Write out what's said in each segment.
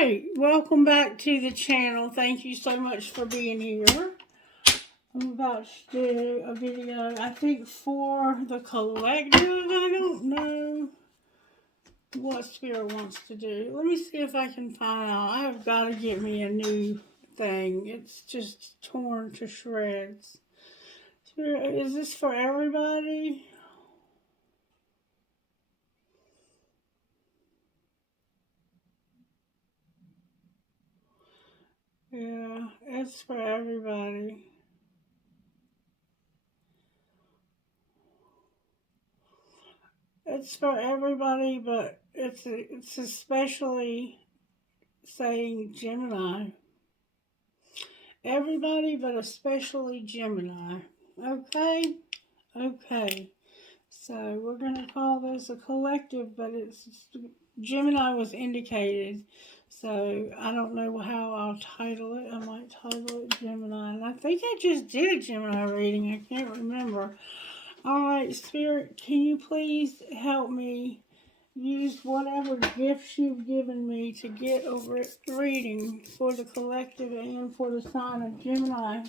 right, welcome back to the channel. Thank you so much for being here. I'm about to do a video, I think, for the collective. I don't know what Spirit wants to do. Let me see if I can find out. I have got to get me a new thing. It's just torn to shreds. Spirit, is this for everybody? Yeah, it's for everybody. It's for everybody, but it's especially saying Gemini. Everybody, but especially Gemini. Okay? Okay. So we're going to call this a collective, but it's Gemini was indicated. So I don't know how I'll title it. I might title it Gemini. And I think I just did a Gemini reading. I can't remember. All right, Spirit, can you please help me use whatever gifts you've given me to get over it reading for the collective and for the sign of Gemini.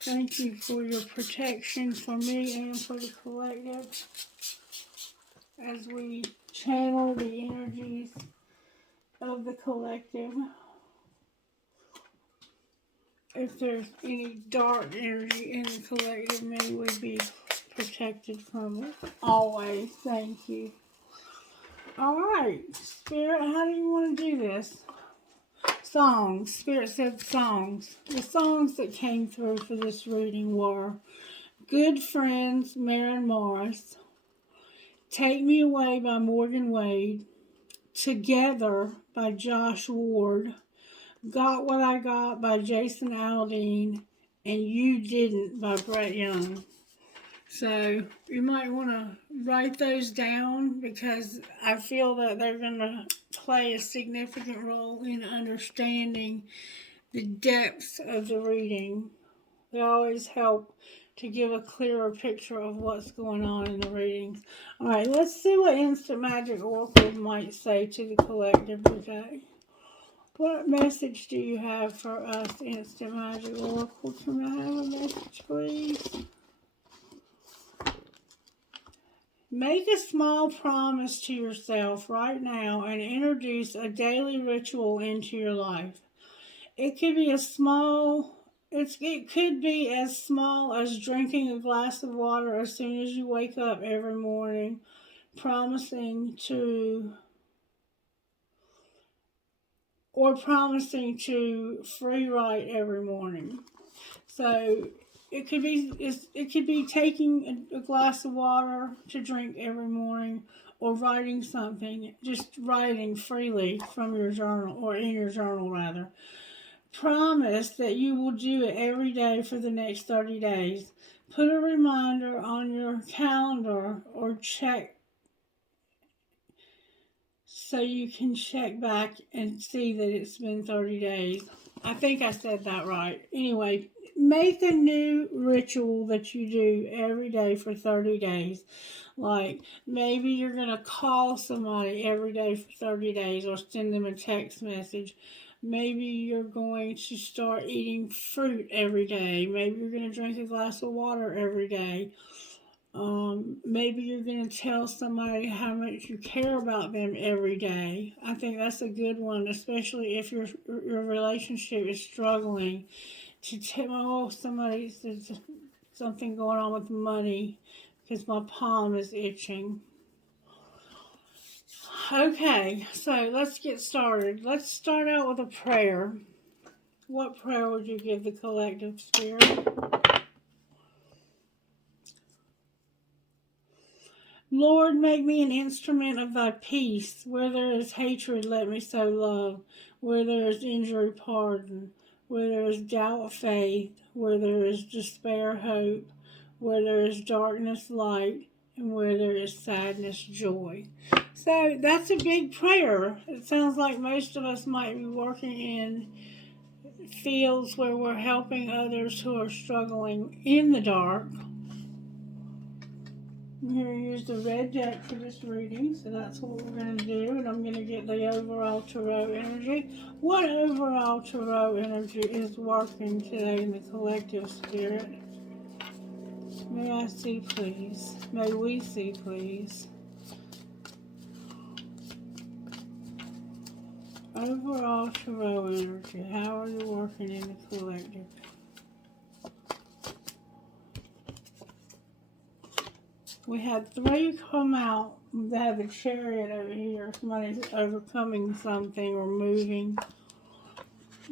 Thank you for your protection for me and for the collective as we channel the energies of the collective. If there's any dark energy in the collective, may we be protected from it. Always. Thank you. Alright, Spirit, how do you want to do this? Songs. Spirit said songs. The songs that came through for this reading were Good Friends, Maren Morris, Take Me Away by Morgan Wade, Together by Josh Ward, Got What I Got by Jason Aldean, and You Didn't by Brett Young. So you might want to write those down because I feel that they're going to play a significant role in understanding the depths of the reading. They always help to give a clearer picture of what's going on in the readings. All right, let's see what Instant Magic Oracle might say to the collective today. What message do you have for us, Instant Magic Oracle? Can I have a message, please? Make a small promise to yourself right now and introduce a daily ritual into your life. It could be as small as drinking a glass of water as soon as you wake up every morning, promising to free write every morning. So it could be taking a glass of water to drink every morning, or writing something, just writing freely from your journal, or in your journal rather. Promise that you will do it every day for the next 30 days. Put a reminder on your calendar or check so you can check back and see that it's been 30 days. I think I said that right. Anyway, make a new ritual that you do every day for 30 days. Like maybe you're going to call somebody every day for 30 days or send them a text message. Maybe you're going to start eating fruit every day. Maybe you're going to drink a glass of water every day. Maybe you're going to tell somebody how much you care about them every day. I think that's a good one, especially if your relationship is struggling. To tell somebody there's something going on with money because my palm is itching. Okay, so let's get started. Let's start out with a prayer. What prayer would you give the collective, Spirit? Lord, make me an instrument of thy peace. Where there is hatred, let me sow love. Where there is injury, pardon. Where there is doubt, faith. Where there is despair, hope. Where there is darkness, light. And where there is sadness, joy. So that's a big prayer. It sounds like most of us might be working in fields where we're helping others who are struggling in the dark. I'm going to use the red deck for this reading, so that's what we're going to do. And I'm going to get the overall tarot energy. What overall tarot energy is working today in the collective spirit? May I see, please? May we see, please? Overall tarot energy. How are you working in the collective? We had 3 come out. They have the Chariot over here. Somebody's overcoming something or moving.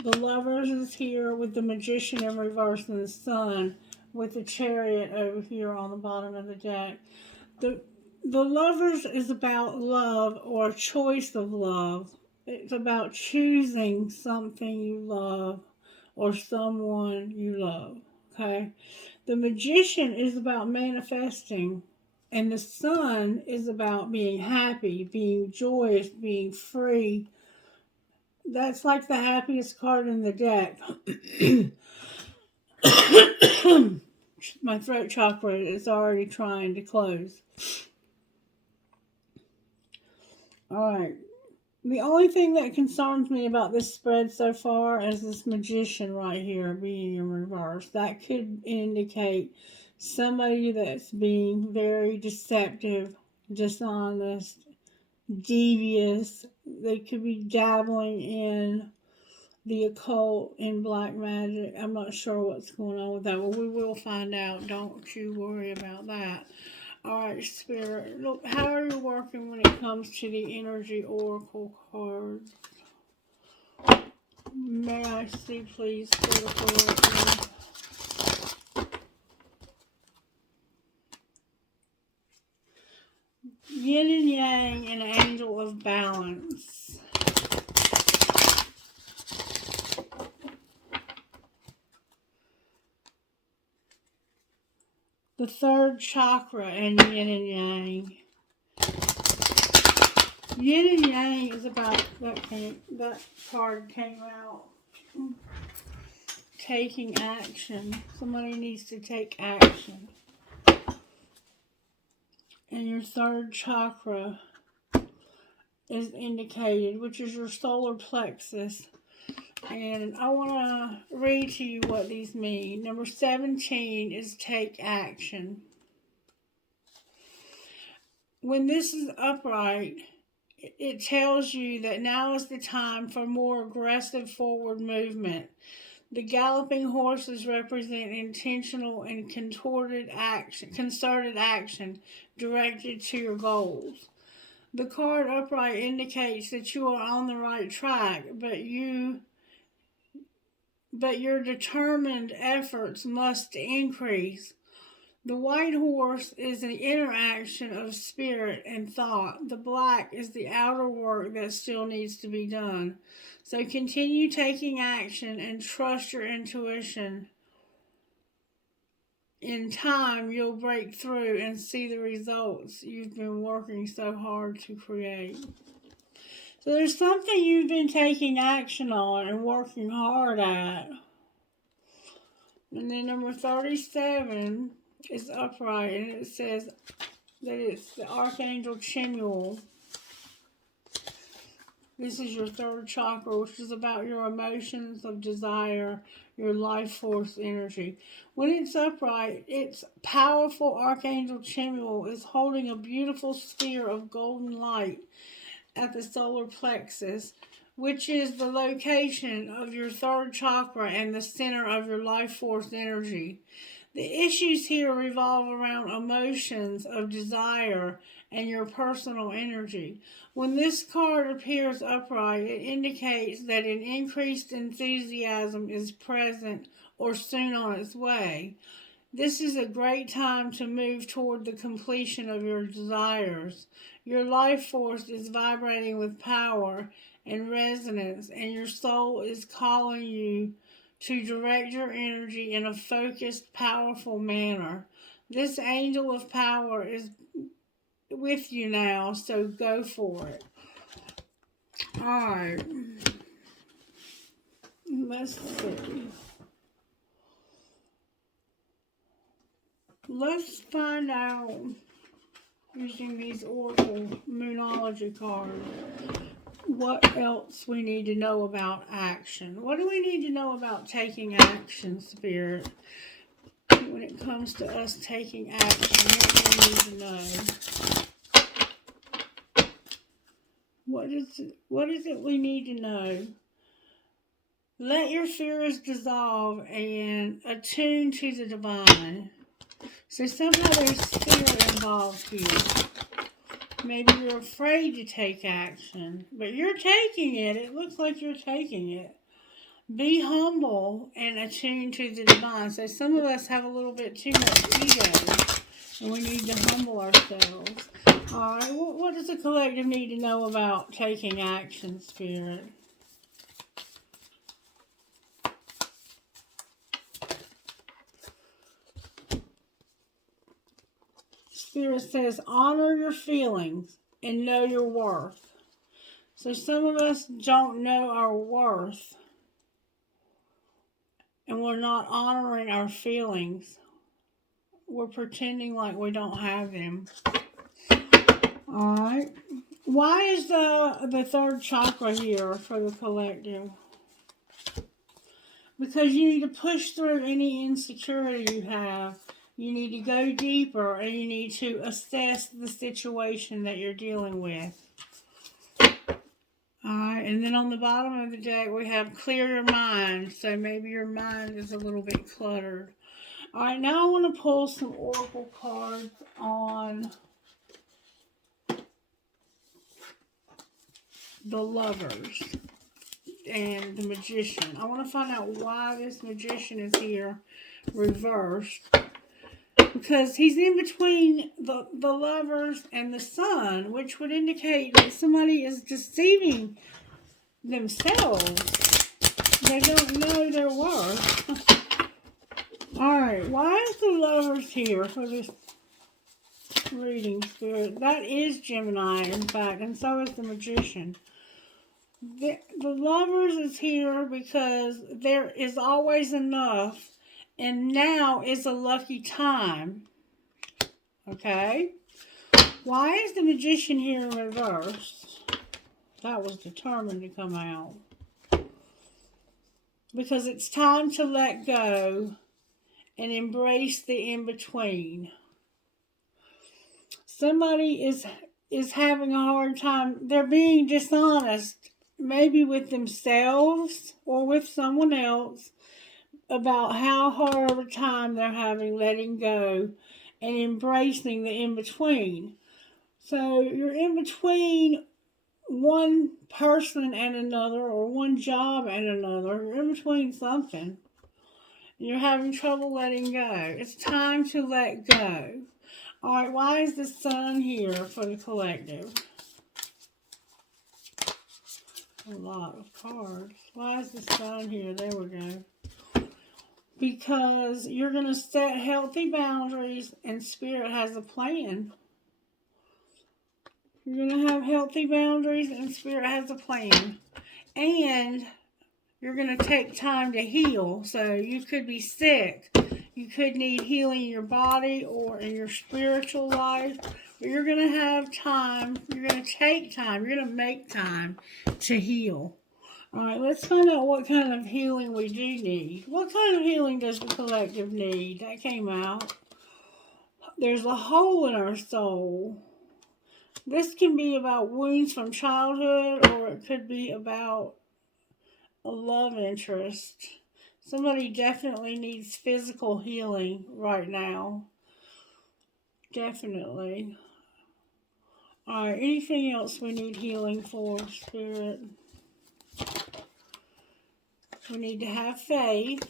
The Lovers is here with the Magician in reverse and the Sun with the Chariot over here on the bottom of the deck. The Lovers is about love or a choice of love. It's about choosing something you love or someone you love. Okay? The Magician is about manifesting. And the Sun is about being happy, being joyous, being free. That's like the happiest card in the deck. My throat chakra is already trying to close. Alright. The only thing that concerns me about this spread so far is this Magician right here being in reverse. That could indicate somebody that's being very deceptive, dishonest, devious. They could be dabbling in the occult, in black magic. I'm not sure what's going on with that. Well, we will find out. Don't you worry about that. Alright, Spirit. Look, how are you working when it comes to the energy oracle cards? May I see, please, critical. Yin and Yang and Angel of Balance. The third chakra and Yin and Yang. Yin and Yang is about that card came out. Taking action. Somebody needs to take action. And your third chakra is indicated, which is your solar plexus. And I want to read to you what these mean. Number 17 is take action. When this is upright, it tells you that now is the time for more aggressive forward movement. The galloping horses represent intentional and concerted action directed to your goals. The card upright indicates that you are on the right track, but your determined efforts must increase. The white horse is an interaction of spirit and thought. The black is the outer work that still needs to be done. So continue taking action and trust your intuition. In time, you'll break through and see the results you've been working so hard to create. So there's something you've been taking action on and working hard at. And then number 37 is upright, and it says that it's the Archangel Chemuel. This is your third chakra, which is about your emotions of desire, your life force energy. When it's upright, its powerful Archangel Chemuel is holding a beautiful sphere of golden light at the solar plexus, which is the location of your third chakra and the center of your life force energy. The issues here revolve around emotions of desire and your personal energy. When this card appears upright, it indicates that an increased enthusiasm is present or soon on its way. This is a great time to move toward the completion of your desires. Your life force is vibrating with power and resonance, and your soul is calling you to direct your energy in a focused, powerful manner. This angel of power is with you now, so go for it. Alright. Let's see. Let's find out using these Oracle Moonology cards. What else we need to know about action? What do we need to know about taking action, Spirit? When it comes to us taking action, what do we need to know? What is it we need to know? Let your fears dissolve and attune to the divine. So somehow there's fear involved here. Maybe you're afraid to take action, but you're taking it. It looks like you're taking it. Be humble and attuned to the divine. So some of us have a little bit too much ego, and we need to humble ourselves. All right, what does the collective need to know about taking action, Spirit? Spirit says, honor your feelings and know your worth. So some of us don't know our worth, and we're not honoring our feelings. We're pretending like we don't have them. All right. Why is the third chakra here for the collective? Because you need to push through any insecurity you have. You need to go deeper, and you need to assess the situation that you're dealing with. Alright, and then on the bottom of the deck we have clear your mind. So maybe your mind is a little bit cluttered. Alright, now I want to pull some oracle cards on the Lovers and the Magician. I want to find out why this Magician is here reversed. Because he's in between the Lovers and the Sun, which would indicate that somebody is deceiving themselves. They don't know their worth. Alright, why is the Lovers here for this reading, Spirit? That is Gemini, in fact, and so is the Magician. The Lovers is here because there is always enough, and now is a lucky time. Okay? Why is the Magician here in reverse? That was determined to come out. Because it's time to let go and embrace the in-between. Somebody is having a hard time. They're being dishonest, maybe with themselves or with someone else, about how hard of a time they're having letting go and embracing the in-between. So you're in between one person and another, or one job and another. You're in between something. You're having trouble letting go. It's time to let go. Alright, why is the Sun here for the collective? A lot of cards. Why is the Sun here? There we go. Because you're going to set healthy boundaries, and Spirit has a plan. You're going to have healthy boundaries, and Spirit has a plan. And you're going to take time to heal. So you could be sick. You could need healing in your body or in your spiritual life. But you're going to have time. You're going to take time. You're going to make time to heal. Alright, let's find out what kind of healing we do need. What kind of healing does the collective need? That came out. There's a hole in our soul. This can be about wounds from childhood, or it could be about a love interest. Somebody definitely needs physical healing right now. Definitely. Alright, anything else we need healing for, Spirit? We need to have faith.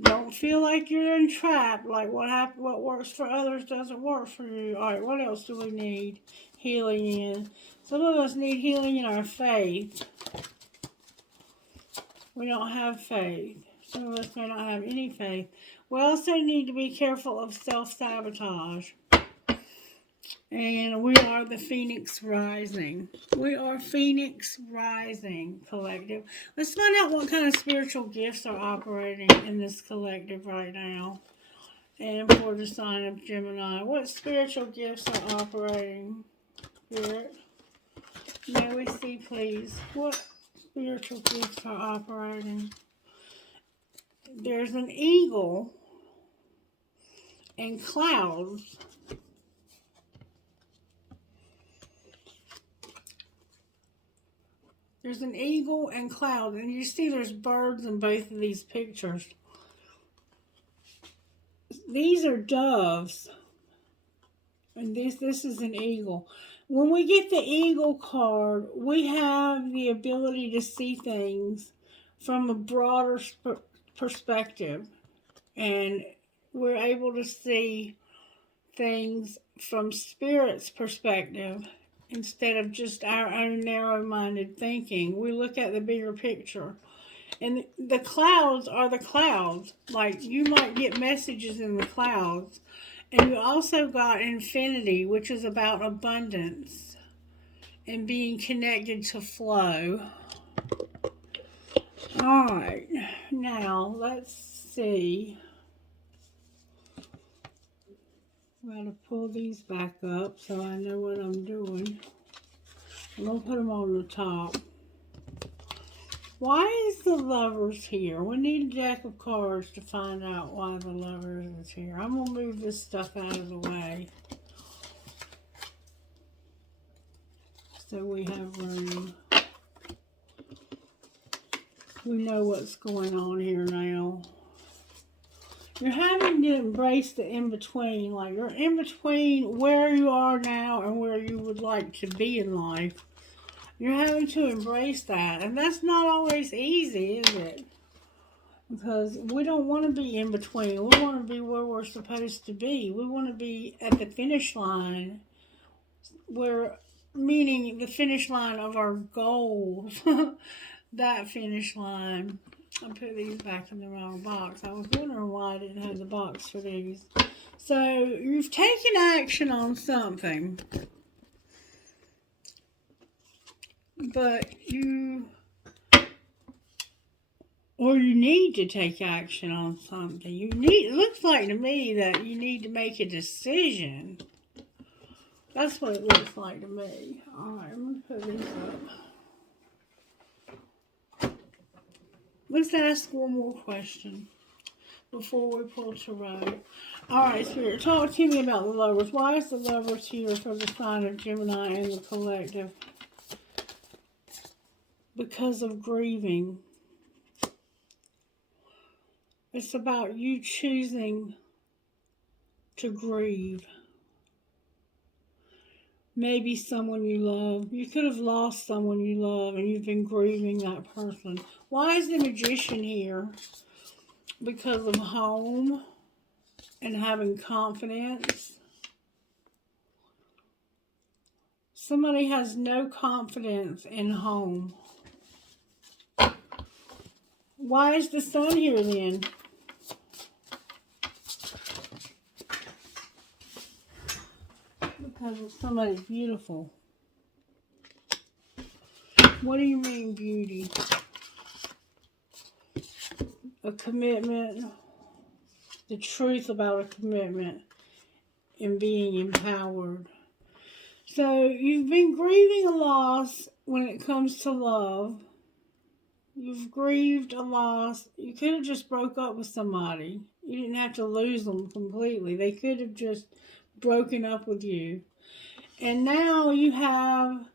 Don't feel like you're entrapped. Like what works for others doesn't work for you. Alright, what else do we need healing in? Some of us need healing in our faith. We don't have faith. Some of us may not have any faith. We also need to be careful of self-sabotage. And we are the Phoenix Rising. We are Phoenix Rising collective. Let's find out what kind of spiritual gifts are operating in this collective right now. And for the sign of Gemini, what spiritual gifts are operating? Spirit, may we see, please, what spiritual gifts are operating? There's an eagle and clouds. There's an eagle and clouds, and you see there's birds in both of these pictures. These are doves, and this is an eagle. When we get the eagle card, we have the ability to see things from a broader perspective, and we're able to see things from Spirit's perspective instead of just our own narrow-minded thinking. We look at the bigger picture. And the clouds are the clouds. Like, you might get messages in the clouds. And you also got infinity, which is about abundance and being connected to flow. Alright, now let's see. I'm going to pull these back up so I know what I'm doing. I'm going to put them on the top. Why is the Lovers here? We need a deck of cards to find out why the Lovers is here. I'm going to move this stuff out of the way so we have room. We know what's going on here now. You're having to embrace the in-between. Like, you're in between where you are now and where you would like to be in life. You're having to embrace that. And that's not always easy, is it? Because we don't want to be in between. We want to be where we're supposed to be. We want to be at the finish line. Meaning the finish line of our goals. That finish line. I put these back in the wrong box. I was wondering why I didn't have the box for these. So, you've taken action on something. But you need to take action on something. It looks like to me that you need to make a decision. That's what it looks like to me. Alright, I'm going to put these up. Let's ask one more question before we pull tarot. Alright, Spirit, talk to me about the Lovers. Why is the Lovers here for the sign of Gemini and the collective? Because of grieving. It's about you choosing to grieve. Maybe someone you love. You could have lost someone you love and you've been grieving that person. Why is the Magician here? Because of home and having confidence. Somebody has no confidence in home. Why is the Sun here then? Because it's somebody beautiful. What do you mean beauty? A commitment. The truth about a commitment. And being empowered. So you've been grieving a loss when it comes to love. You've grieved a loss. You could have just broke up with somebody. You didn't have to lose them completely. They could have just broken up with you. And now you have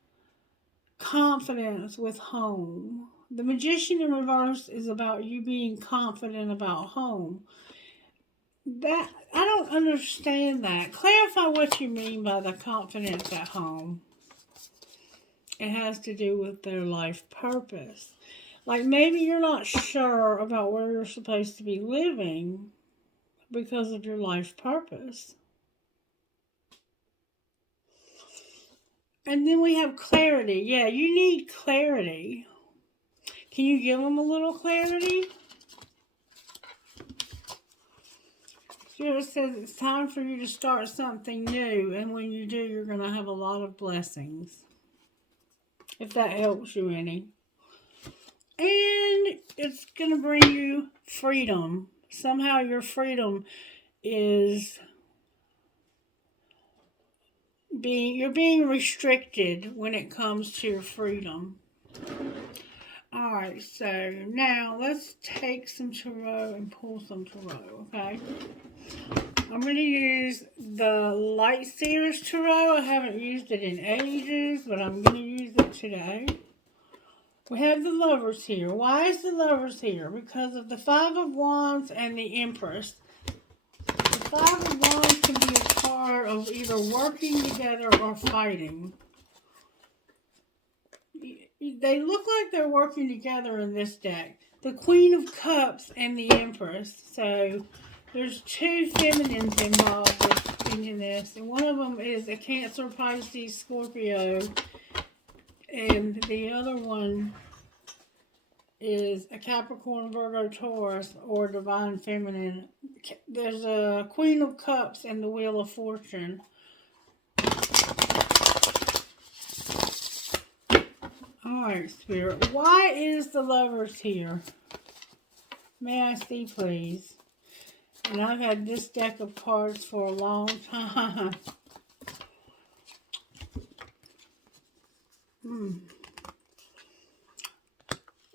confidence with home. The Magician in reverse is about you being confident about home. I don't understand that. Clarify what you mean by the confidence at home. It has to do with their life purpose. Like, maybe you're not sure about where you're supposed to be living because of your life purpose. And then we have clarity. Yeah, you need clarity. Can you give them a little clarity? Spirit says it's time for you to start something new. And when you do, you're going to have a lot of blessings. If that helps you any. And it's going to bring you freedom. Somehow your freedom is you're being restricted when it comes to your freedom. Alright, so now let's take some tarot and pull some tarot, okay? I'm going to use the Light Seers Tarot. I haven't used it in ages, but I'm going to use it today. We have the Lovers here. Why is the Lovers here? Because of the Five of Wands and the Empress. The Five of Wands can be a card of either working together or fighting. They look like they're working together in this deck. The Queen of Cups and the Empress. So there's two feminines involved in this. And one of them is a Cancer, Pisces, Scorpio. And the other one is a Capricorn, Virgo, Taurus, or Divine Feminine. There's a Queen of Cups and the Wheel of Fortune. Alright, Spirit. Why is the Lovers here? May I see, please? And I've had this deck of cards for a long time.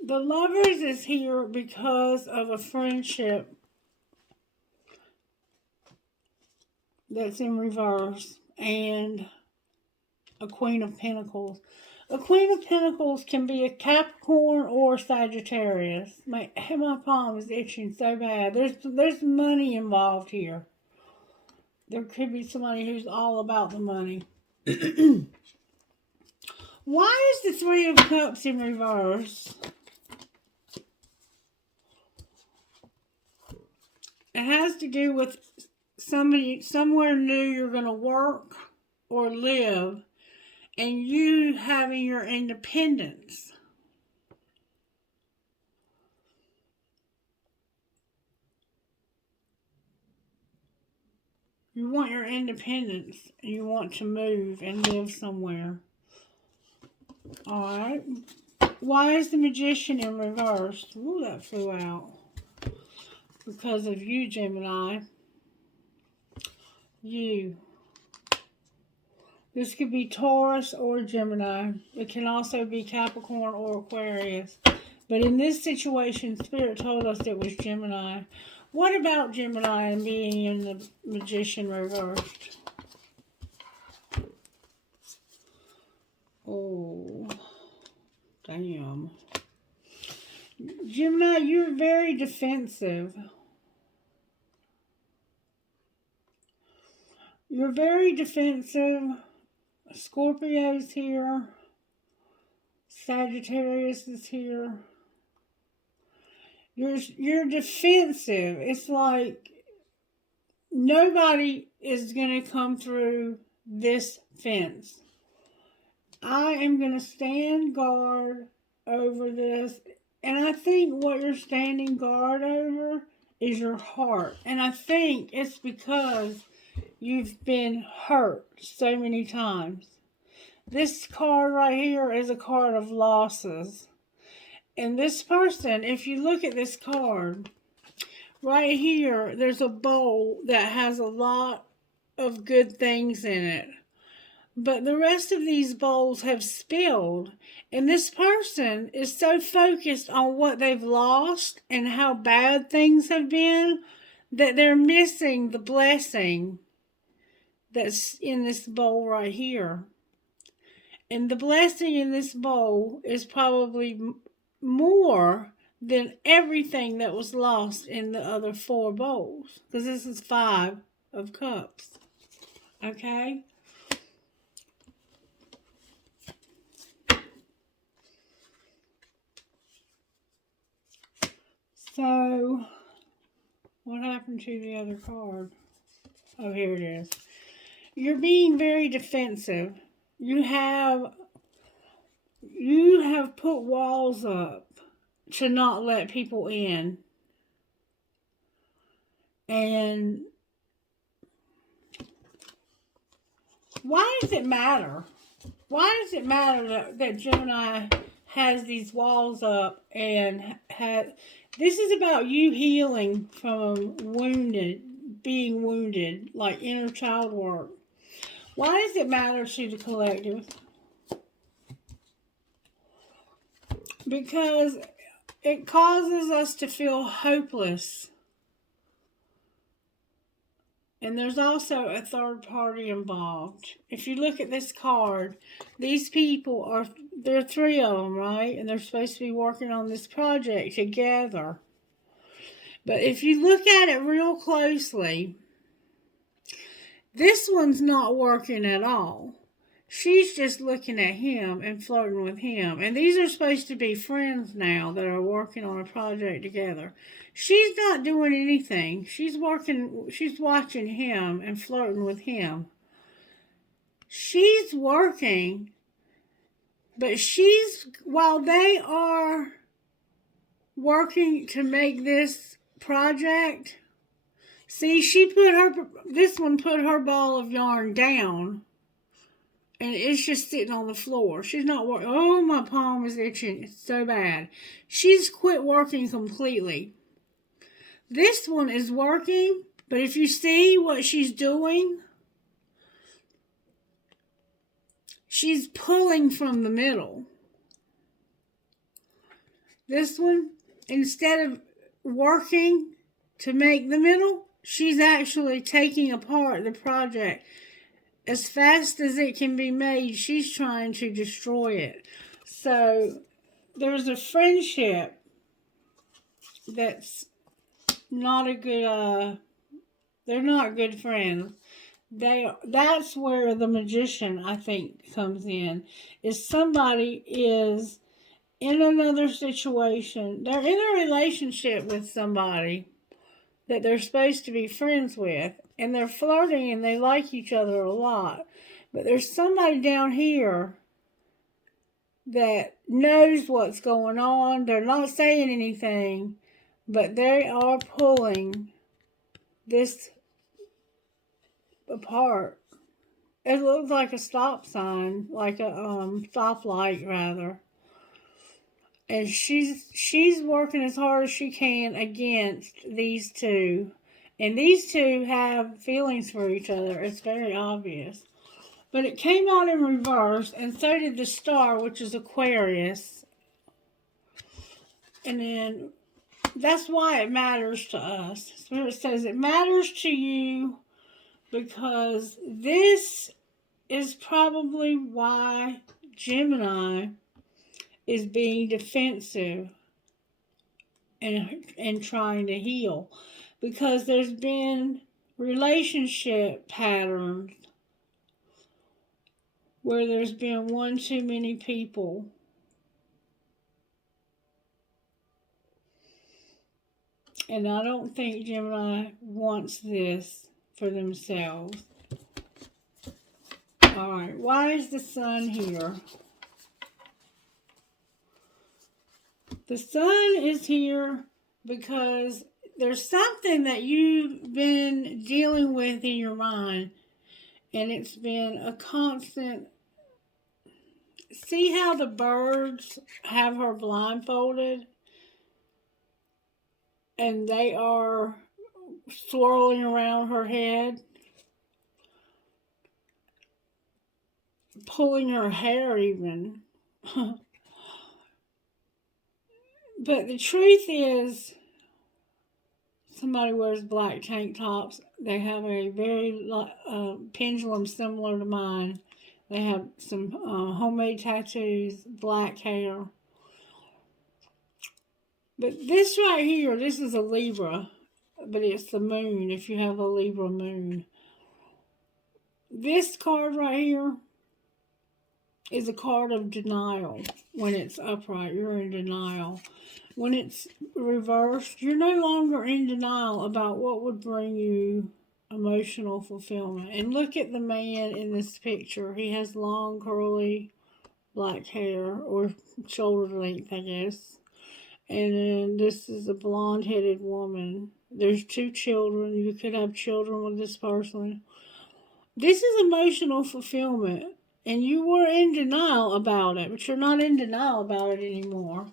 The Lovers is here because of a friendship that's in reverse and a Queen of Pentacles. A Queen of Pentacles can be a Capricorn or Sagittarius. My palm is itching so bad. There's money involved here. There could be somebody who's all about the money. Why is the Three of Cups in reverse? It has to do with somewhere new you're going to work or live, and you having your independence. You want your independence, and you want to move and live somewhere. Alright. Why is the Magician in reverse? Ooh, that flew out. Because of you, Gemini. You. This could be Taurus or Gemini. It can also be Capricorn or Aquarius. But in this situation, Spirit told us it was Gemini. What about Gemini and being in the Magician reversed? Oh, damn. Gemini, you're very defensive. You're very defensive. Scorpio's here. Sagittarius is here. You're defensive. It's like nobody is going to come through this fence. I am going to stand guard over this. And I think what you're standing guard over is your heart. And I think it's because you've been hurt so many times. This card right here is a card of losses. And this person, if you look at this card, right here, there's a bowl that has a lot of good things in it. But the rest of these bowls have spilled. And this person is so focused on what they've lost and how bad things have been that they're missing the blessing that's in this bowl right here. And the blessing in this bowl is probably more than everything that was lost in the other 4 bowls. Because this is 5 of cups. Okay? So, what happened to the other card? Oh, here it is. You're being very defensive. You have put walls up to not let people in. And why does it matter? Why does it matter that Gemini has these walls up and this is about you healing from wounded being wounded, like inner child work. Why does it matter to the collective? Because it causes us to feel hopeless. And there's also a third party involved. If you look at this card, these people there are 3 of them, right? And they're supposed to be working on this project together. But if you look at it real closely, this one's not working at all. She's just looking at him and flirting with him. And these are supposed to be friends now that are working on a project together. She's not doing anything. She's watching him and flirting with him. She's working, but while they are working to make this project, see, this one put her ball of yarn down. And it's just sitting on the floor. She's not working. Oh, my palm is itching. It's so bad. She's quit working completely. This one is working, but if you see what she's doing, she's pulling from the middle. This one, instead of working to make the middle, she's actually taking apart the project. As fast as it can be made, she's trying to destroy it. So there's a friendship that's not a good, they're not good friends. That's where the magician, I think, comes in. Is somebody is in another situation. They're in a relationship with somebody that they're supposed to be friends with. And they're flirting and they like each other a lot. But there's somebody down here that knows what's going on. They're not saying anything, but they are pulling this apart. It looks like a stop sign, like a stoplight rather. And she's working as hard as she can against these two. And these two have feelings for each other. It's very obvious. But it came out in reverse, and so did the star, which is Aquarius. And then that's why it matters to us. Spirit says it matters to you because this is probably why Gemini is being defensive and trying to heal. Because there's been relationship patterns where there's been one too many people. And I don't think Gemini wants this for themselves. Alright, why is the sun here? The sun is here because there's something that you've been dealing with in your mind, and it's been a constant. See how the birds have her blindfolded, and they are swirling around her head, pulling her hair even. But the truth is, somebody wears black tank tops. They have a very pendulum similar to mine. They have some homemade tattoos, black hair. But this right here, this is a Libra, but it's the moon if you have a Libra moon. This card right here is a card of denial. When it's upright, you're in denial. When it's reversed, you're no longer in denial about what would bring you emotional fulfillment. And look at the man in this picture. He has long, curly, black hair, or shoulder length, I guess. And then this is a blonde-headed woman. There's 2 children. You could have children with this person. This is emotional fulfillment. And you were in denial about it, but you're not in denial about it anymore.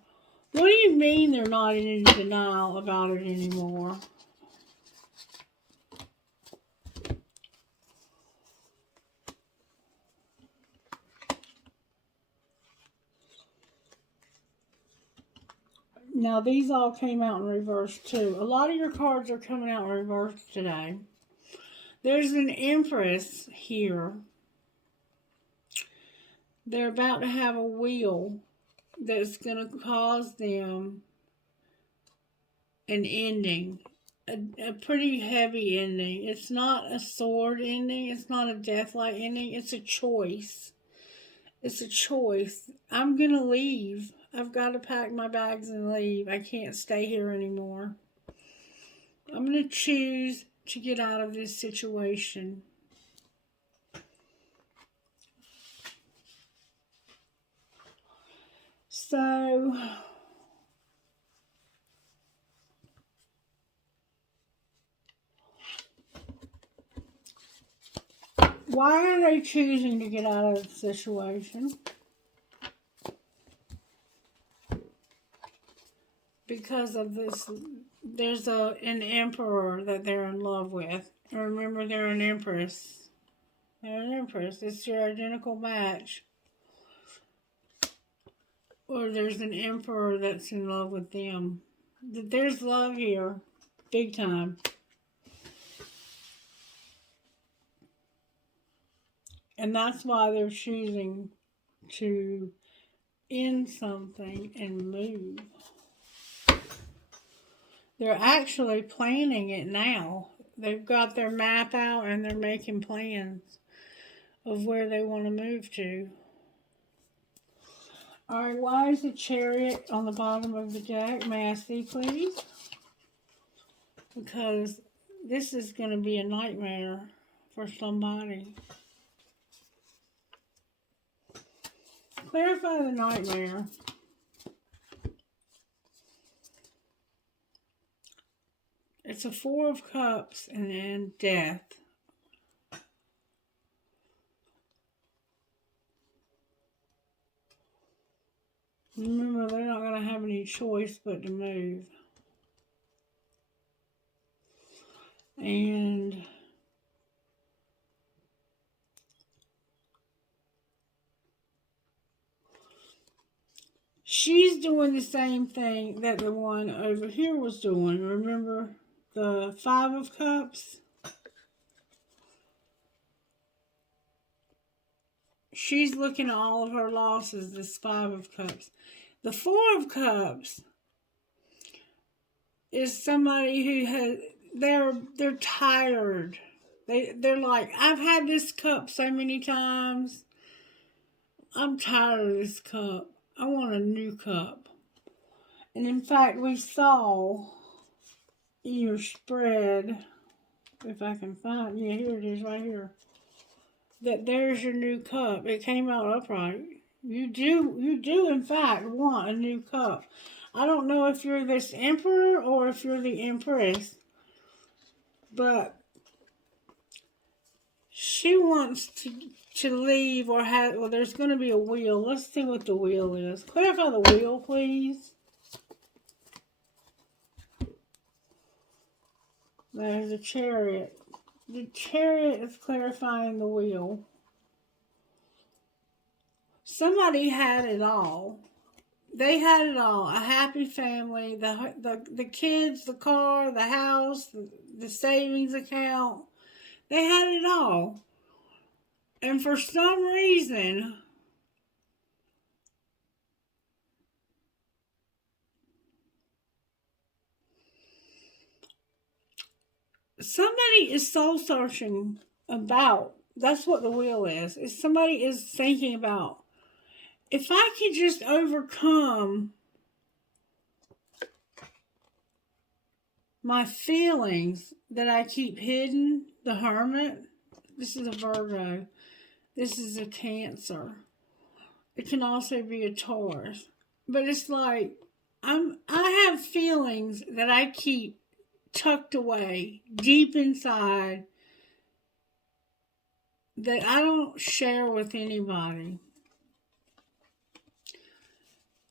What do you mean they're not in denial about it anymore? Now, these all came out in reverse, too. A lot of your cards are coming out in reverse today. There's an Empress here. They're about to have a wheel that's going to cause them an ending. A pretty heavy ending. It's not a sword ending. It's not a deathlight ending. It's a choice. It's a choice. I'm going to leave. I've got to pack my bags and leave. I can't stay here anymore. I'm going to choose to get out of this situation. So, why are they choosing to get out of the situation? Because of this, there's an emperor that they're in love with. Remember, they're an empress. They're an empress. It's your identical match. Or there's an emperor that's in love with them. There's love here. Big time. And that's why they're choosing to end something and move. They're actually planning it now. They've got their map out and they're making plans of where they want to move to. Alright, why is the Chariot on the bottom of the deck? May I see, please? Because this is going to be a nightmare for somebody. Clarify the nightmare. It's a Four of Cups and then death. Remember, they're not going to have any choice but to move. And she's doing the same thing that the one over here was doing. Remember the Five of Cups? She's looking at all of her losses, this Five of Cups. The Four of Cups is somebody who has, they're tired. They're like, I've had this cup so many times. I'm tired of this cup. I want a new cup. And in fact, we saw in your spread, if I can find, yeah, here it is right here, that there's your new cup. It came out upright. You do in fact want a new cup. I don't know if you're this emperor or if you're the empress, but she wants to leave or have, well, there's going to be a wheel. Let's see what the wheel is. Clarify the wheel, please. There's a Chariot. The Chariot is clarifying the wheel. Somebody had it all. They had it all. A happy family, the kids, the car, the house, the savings account. They had it all. And for some reason, somebody is soul searching about. That's what the wheel is. If somebody is thinking about, if I could just overcome my feelings that I keep hidden, the Hermit, this is a Virgo, this is a Cancer. It can also be a Taurus. But it's like, I have feelings that I keep tucked away deep inside that I don't share with anybody.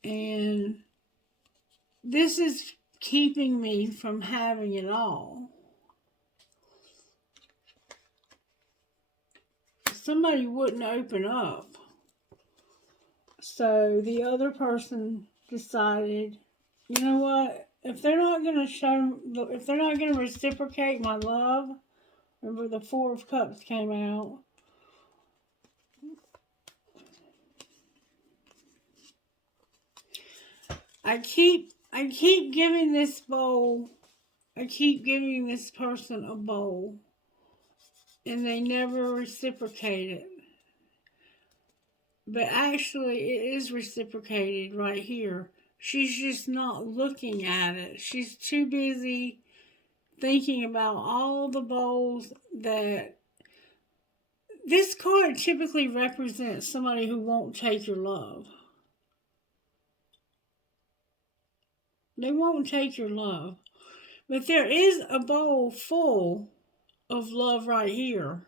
And this is keeping me from having it all. Somebody wouldn't open up. So the other person decided You know what? If they're not going to if they're not going to reciprocate my love, remember the Four of Cups came out. I keep giving this bowl, I keep giving this person a bowl, and they never reciprocate it. But actually, it is reciprocated right here. She's just not looking at it. She's too busy thinking about all the bowls that. This card typically represents somebody who won't take your love. They won't take your love. But there is a bowl full of love right here.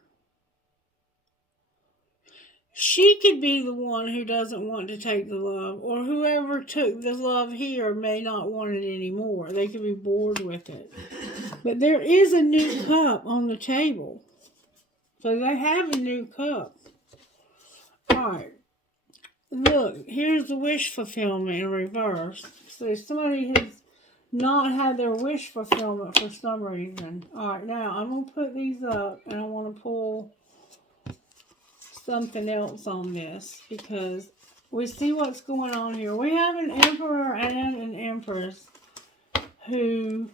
She could be the one who doesn't want to take the love, or whoever took the love here may not want it anymore. They could be bored with it. But there is a new cup on the table. So they have a new cup. Alright. Look, here's the wish fulfillment in reverse. So somebody has not had their wish fulfillment for some reason. Alright, now I'm going to put these up and I want to pull something else on this because we see what's going on here. We have an Emperor and an Empress who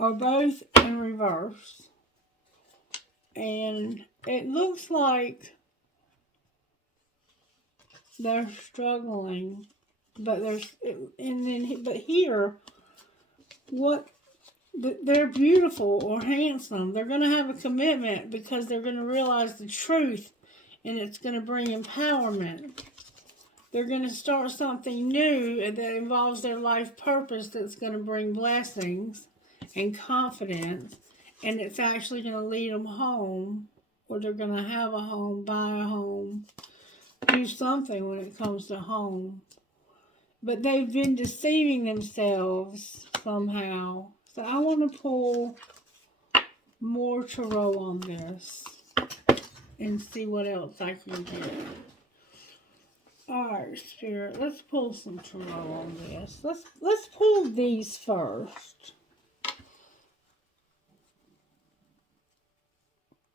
are both in reverse. And it looks like they're struggling, but but here, they're beautiful or handsome. They're going to have a commitment because they're going to realize the truth, and it's going to bring empowerment. They're going to start something new that involves their life purpose that's going to bring blessings and confidence, and it's actually going to lead them home, or they're going to have a home, buy a home, do something when it comes to home. But they've been deceiving themselves somehow. So I want to pull more tarot on this and see what else I can get. Alright, Spirit, let's pull some tarot on this. Let's pull these first.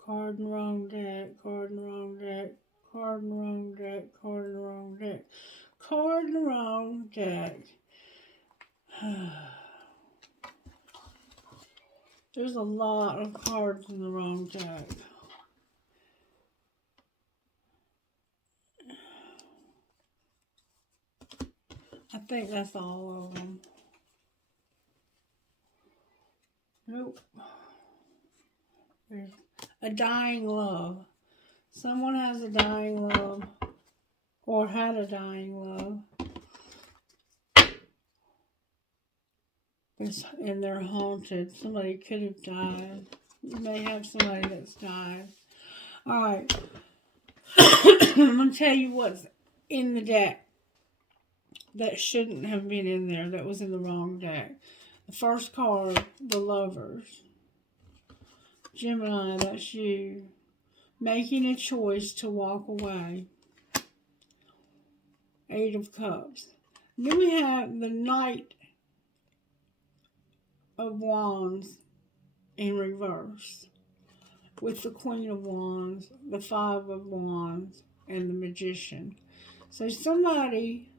Card in the wrong deck, card in the wrong deck, card in the wrong deck, card in the wrong deck, card in the wrong deck. There's a lot of cards in the wrong deck. I think that's all of them. Nope. There's a dying love. Someone has a dying love or had a dying love. And they're haunted. Somebody could have died. You may have somebody that's died. Alright. I'm going to tell you what's in the deck that shouldn't have been in there, that was in the wrong deck. The first card, the Lovers. Gemini, that's you. Making a choice to walk away. Eight of Cups. Then we have the Knight of Wands in reverse. With the Queen of Wands, the Five of Wands, and the Magician. So somebody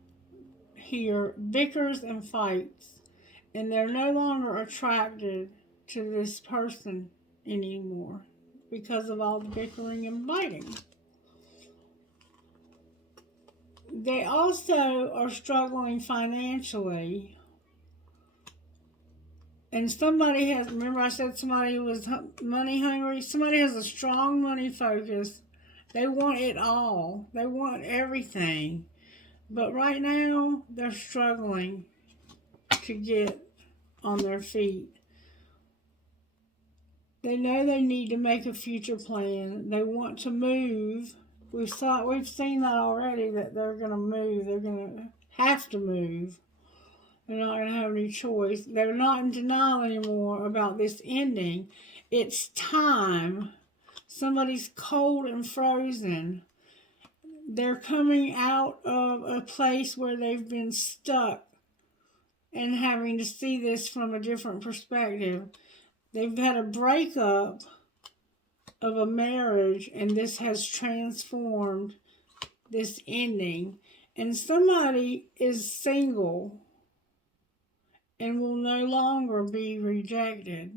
here bickers and fights, and they're no longer attracted to this person anymore because of all the bickering and fighting. They also are struggling financially. And somebody has, remember I said somebody was money hungry? Somebody has a strong money focus. They want it all. They want everything. But right now, they're struggling to get on their feet. They know they need to make a future plan. They want to move. We've seen that already, that they're going to move. They're going to have to move. They're not going to have any choice. They're not in denial anymore about this ending. It's time. Somebody's cold and frozen. They're coming out of a place where they've been stuck and having to see this from a different perspective. They've had a breakup of a marriage, and this has transformed this ending. And somebody is single and will no longer be rejected.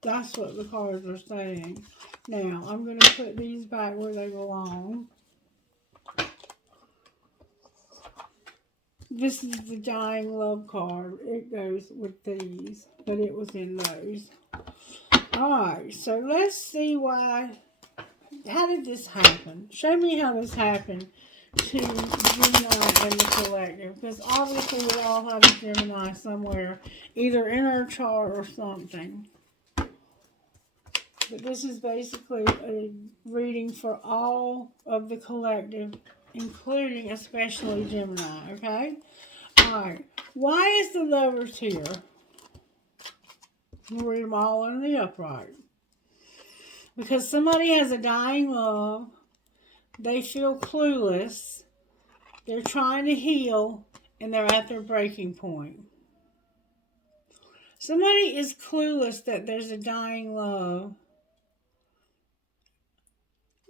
That's what the cards are saying. Now, I'm going to put these back where they belong. This is the dying love card. It goes with these, but it was in those. Alright, so let's see why. How did this happen? Show me how this happened to Gemini and the collective. Because obviously we all have a Gemini somewhere, either in our chart or something. But this is basically a reading for all of the collective, including especially Gemini, okay? Alright, why is the Lovers here? We'll read them all in the upright. Because somebody has a dying love, they feel clueless, they're trying to heal, and they're at their breaking point. Somebody is clueless that there's a dying love.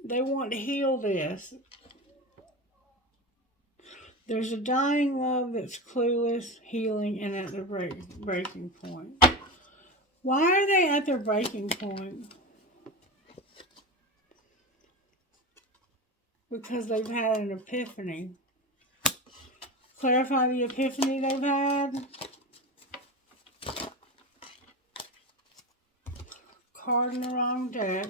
They want to heal this. There's a dying love that's clueless, healing, and at their breaking point. Why are they at their breaking point? Because they've had an epiphany. Clarify the epiphany they've had. Card in the wrong deck.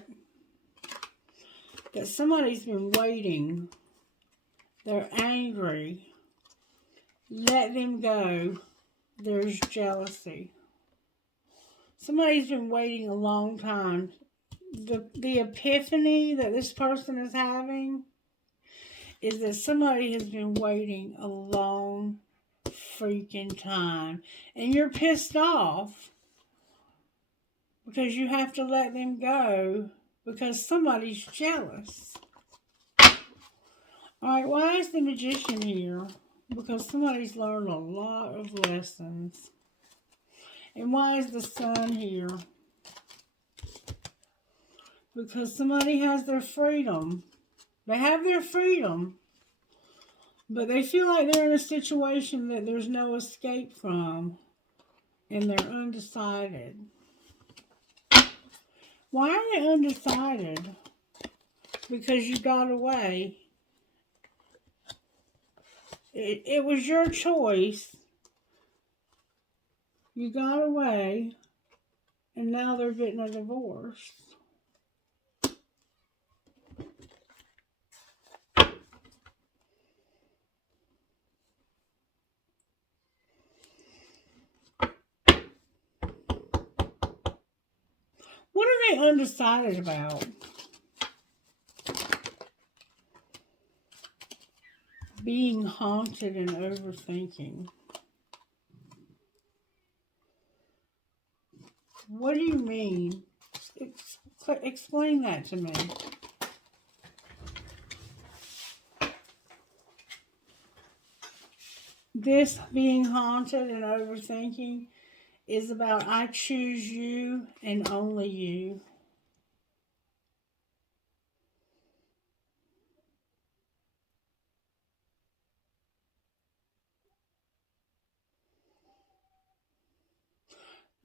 That somebody's been waiting. They're angry. Let them go. There's jealousy. Somebody's been waiting a long time. The epiphany that this person is having is that somebody has been waiting a long freaking time. And you're pissed off because you have to let them go because somebody's jealous. Alright, why is the Magician here? Because somebody's learned a lot of lessons. And why is the Sun here? Because somebody has their freedom. They have their freedom. But they feel like they're in a situation that there's no escape from. And they're undecided. Why are they undecided? Because you got away. It was your choice. You got away. And now they're getting a divorce. What are they undecided about? Being haunted and overthinking. What do you mean? Explain that to me. This being haunted and overthinking is about I choose you and only you.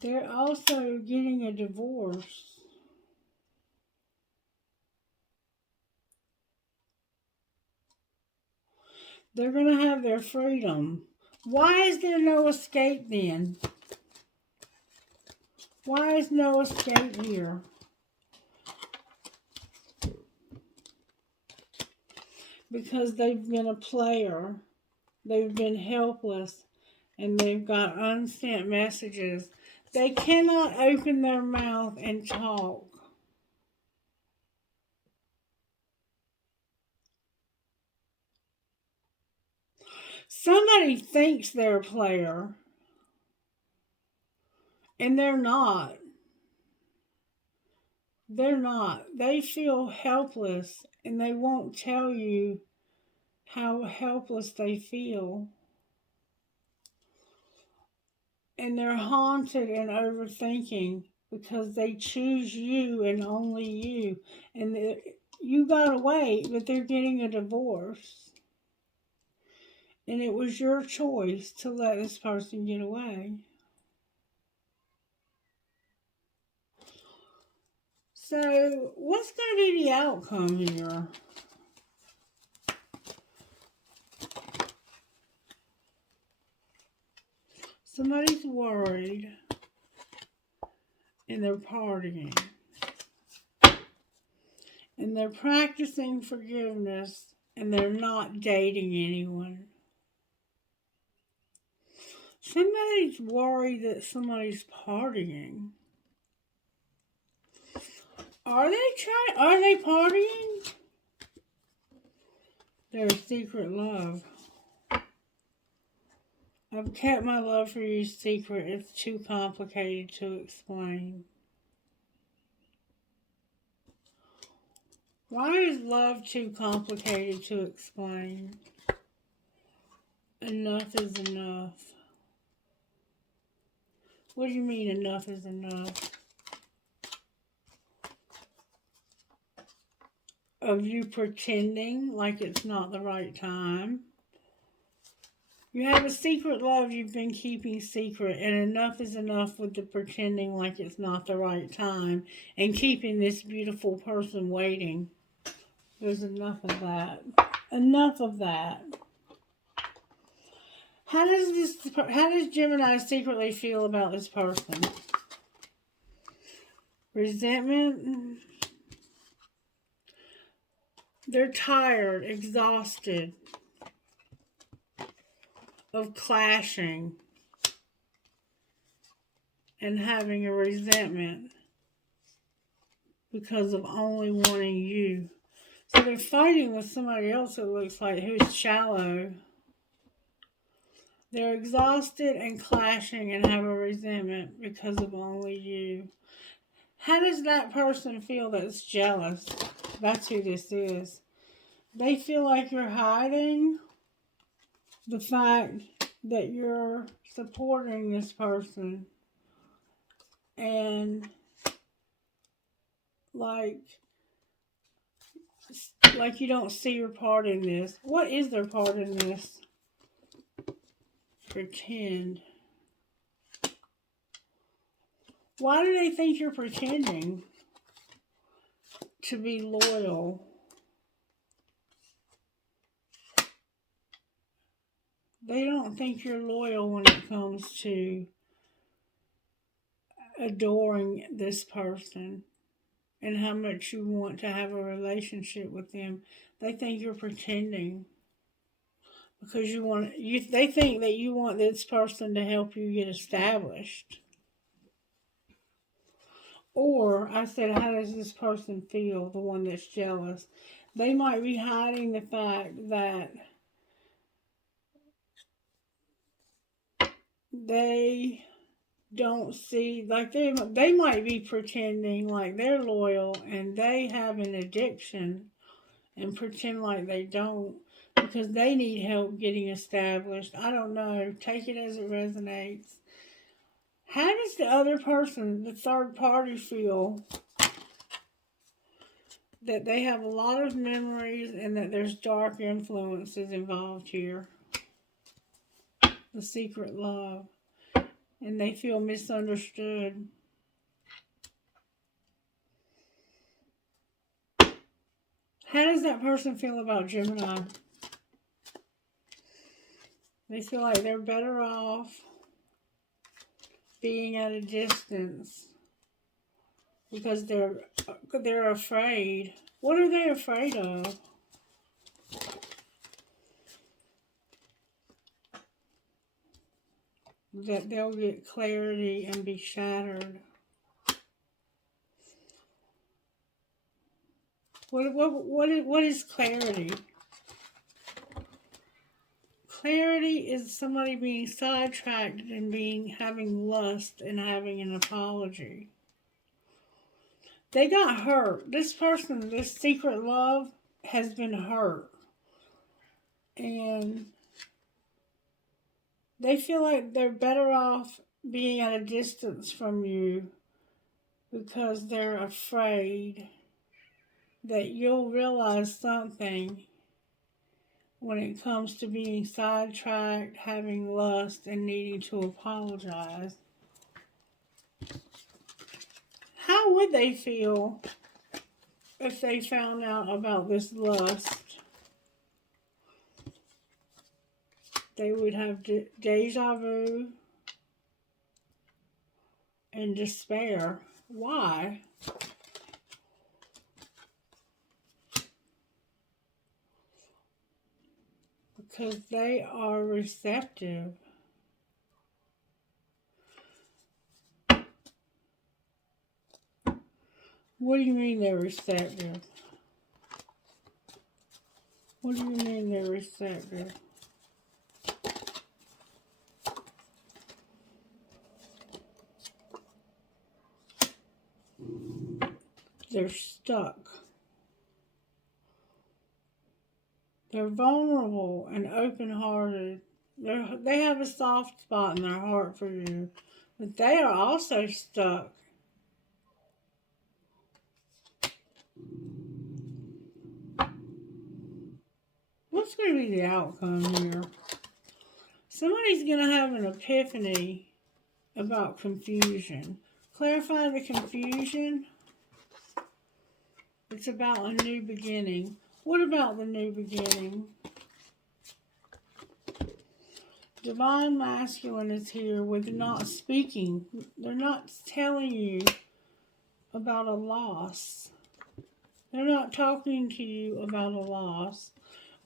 They're also getting a divorce. They're going to have their freedom. Why is there no escape then? Why is no escape here? Because they've been a player. They've been helpless. And they've got unsent messages. They cannot open their mouth and talk. Somebody thinks they're a player. And they're not. They're not. They feel helpless. And they won't tell you how helpless they feel. And they're haunted and overthinking because they choose you and only you. And you got away, but they're getting a divorce. And it was your choice to let this person get away. So, what's going to be the outcome here? Somebody's worried and they're partying. And they're practicing forgiveness and they're not dating anyone. Somebody's worried that somebody's partying. Are they partying? Their secret love. I've kept my love for you secret. It's too complicated to explain. Why is love too complicated to explain? Enough is enough. What do you mean enough is enough? Of you pretending like it's not the right time. You have a secret love you've been keeping secret, and enough is enough with the pretending like it's not the right time and keeping this beautiful person waiting. There's enough of that. Enough of that. How does Gemini secretly feel about this person? Resentment. They're tired, exhausted of clashing and having a resentment because of only wanting you. So they're fighting with somebody else, it looks like, who's shallow. They're exhausted and clashing and have a resentment because of only you. How does that person feel that's jealous? That's who this is. They feel like you're hiding the fact that you're supporting this person and like you don't see your part in this. What is their part in this? Pretend. Why do they think you're pretending to be loyal? They don't think you're loyal when it comes to adoring this person and how much you want to have a relationship with them. They think you're pretending because they think that you want this person to help you get established. Or I said, how does this person feel, the one that's jealous? They might be hiding the fact that they don't see, like they might be pretending like they're loyal and they have an addiction and pretend like they don't because they need help getting established. I don't know. Take it as it resonates. How does the other person, the third party, feel that they have a lot of memories and that there's dark influences involved here? The secret love. And they feel misunderstood. How does that person feel about Gemini? They feel like they're better off being at a distance because they're afraid. What are they afraid of? That they'll get clarity and be shattered. What is clarity? Clarity is somebody being sidetracked and having lust and having an apology. They got hurt. This person, this secret love, has been hurt. And they feel like they're better off being at a distance from you because they're afraid that you'll realize something when it comes to being sidetracked, having lust, and needing to apologize. How would they feel if they found out about this lust? They would have deja vu and despair. Why? Because they are receptive. What do you mean they're receptive? What do you mean they're receptive? They're stuck. They're vulnerable and open-hearted. They have a soft spot in their heart for you, but they are also stuck. What's going to be the outcome here? Somebody's going to have an epiphany about confusion. Clarify the confusion. It's about a new beginning. What about the new beginning? Divine Masculine is here with not speaking. They're not telling you about a loss. They're not talking to you about a loss.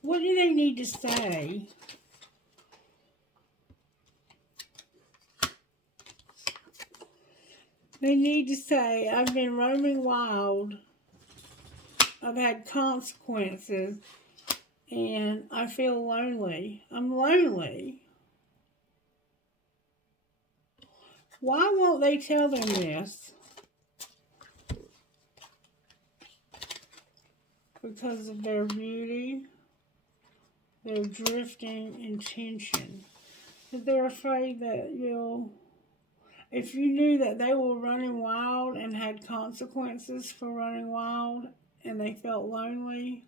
What do they need to say? They need to say, I've been roaming wild. I've had consequences. And I feel lonely. I'm lonely. Why won't they tell them this? Because of their beauty, their drifting intention. But they're afraid that if you knew that they were running wild and had consequences for running wild and they felt lonely,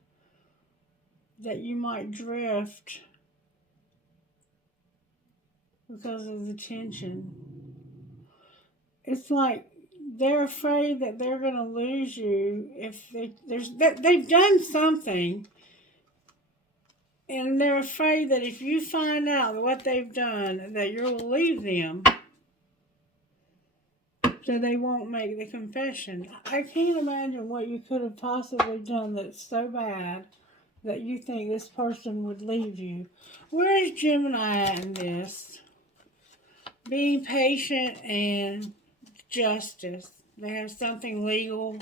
that you might drift because of the tension. It's like they're afraid that they're going to lose you if they've done something, and they're afraid that if you find out what they've done, that you'll leave them, so they won't make the confession. I can't imagine what you could have possibly done that's so bad that you think this person would leave you. Where is Gemini at in this? Being patient and justice. They have something legal,